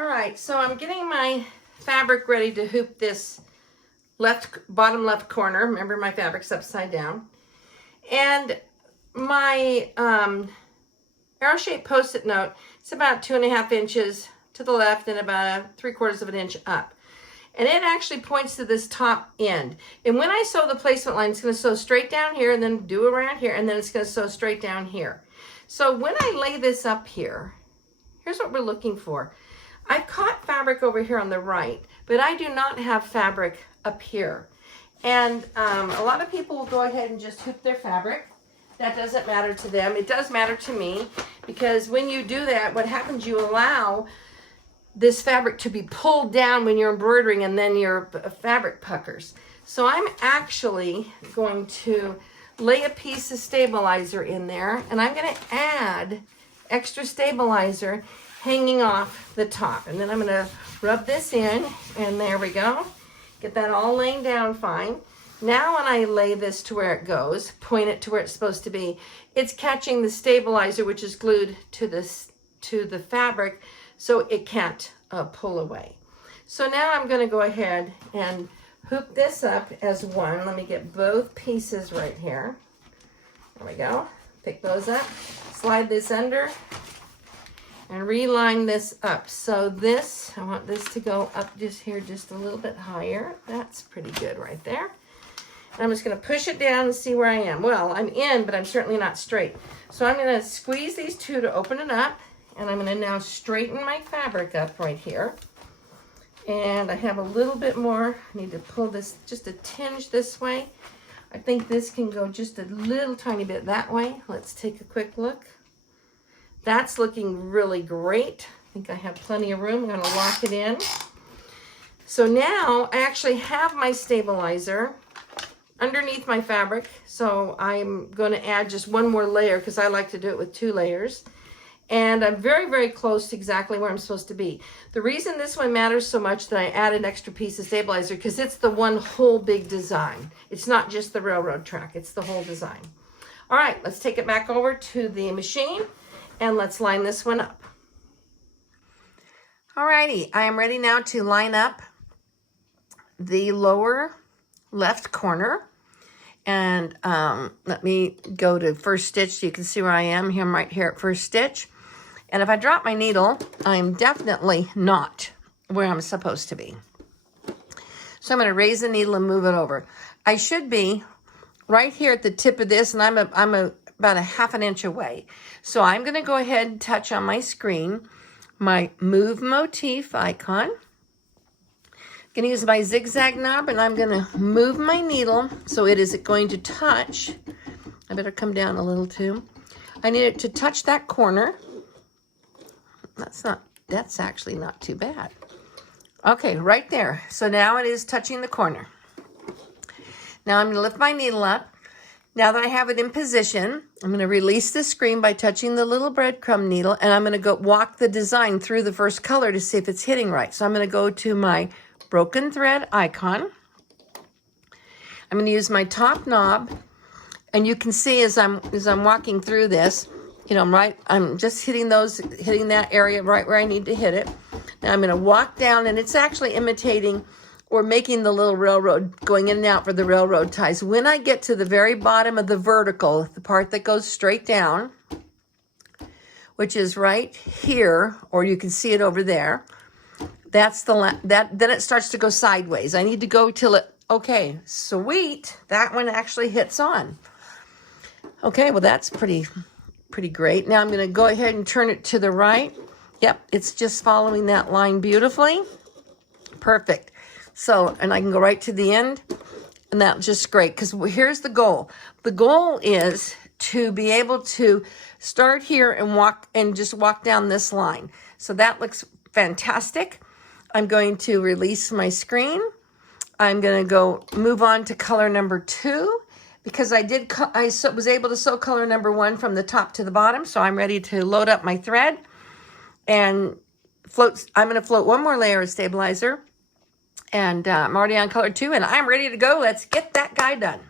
All right, so I'm getting my fabric ready to hoop this bottom left corner. Remember, my fabric's upside down. And my arrow shaped post-it note, it's about 2.5 inches to the left and about 3/4 of an inch up. And it actually points to this top end. And when I sew the placement line, it's going to sew straight down here and then do around here, and then it's going to sew straight down here. So when I lay this up here, here's what we're looking for. I've caught fabric over here on the right, but I do not have fabric up here. And a lot of people will go ahead and just hoop their fabric. That doesn't matter to them. It does matter to me, because when you do that, what happens, you allow this fabric to be pulled down when you're embroidering, and then your fabric puckers. So I'm actually going to lay a piece of stabilizer in there, and I'm going to add extra stabilizer hanging off the top. And then I'm going to rub this in, and there we go. Get that all laying down fine. Now when I lay this to where it goes, point it to where it's supposed to be, it's catching the stabilizer, which is glued to the fabric, so it can't pull away. So now I'm going to go ahead and hoop this up as one. Let me get both pieces right here. There we go. Pick those up, slide this under, and reline this up. So this, I want this to go up just here, just a little bit higher. That's pretty good right there. And I'm just going to push it down and see where I am. Well, I'm in, but I'm certainly not straight. So I'm going to squeeze these two to open it up. And I'm going to now straighten my fabric up right here. And I have a little bit more. I need to pull this just a tinge this way. I think this can go just a little tiny bit that way. Let's take a quick look. That's looking really great. I think I have plenty of room. I'm going to lock it in. So now I actually have my stabilizer underneath my fabric. So I'm going to add just one more layer, because I like to do it with 2 layers. And I'm very, very close to exactly where I'm supposed to be. The reason this one matters so much that I add an extra piece of stabilizer, because it's the one whole big design. It's not just the railroad track, it's the whole design. All right, let's take it back over to the machine and let's line this one up. All righty, I am ready now to line up the lower left corner. And let me go to first stitch so you can see where I am. Here, I'm right here at first stitch. And if I drop my needle, I'm definitely not where I'm supposed to be. So I'm going to raise the needle and move it over. I should be right here at the tip of this, and I'm about 1/2 inch away. So I'm going to go ahead and touch on my screen my Move Motif icon. I'm going to use my zigzag knob, and I'm going to move my needle so it is going to touch. I better come down a little too. I need it to touch that corner. That's actually not too bad. Okay, right there. So now it is touching the corner. Now I'm going to lift my needle up. Now that I have it in position, I'm going to release the screen by touching the little breadcrumb needle, and I'm going to go walk the design through the first color to see if it's hitting right. So I'm going to go to my broken thread icon. I'm going to use my top knob, and you can see as I'm walking through this, you know, I'm just hitting that area right where I need to hit it. Now I'm going to walk down, and it's actually imitating or making the little railroad, going in and out for the railroad ties. When I get to the very bottom of the vertical, the part that goes straight down, which is right here, or you can see it over there, that's then it starts to go sideways. I need to go till it, okay, sweet, that one actually hits on. Okay, well that's pretty great. Now I'm going to go ahead and turn it to the right. Yep, it's just following that line beautifully. Perfect. So, and I can go right to the end, and that's just great, because here's the goal. The goal is to be able to start here and just walk down this line. So that looks fantastic. I'm going to release my screen. I'm going to go move on to color number 2, because I was able to sew color number 1 from the top to the bottom. So I'm ready to load up my thread and float. I'm going to float one more layer of stabilizer, and I'm already on color 2, and I'm ready to go. Let's get that guy done.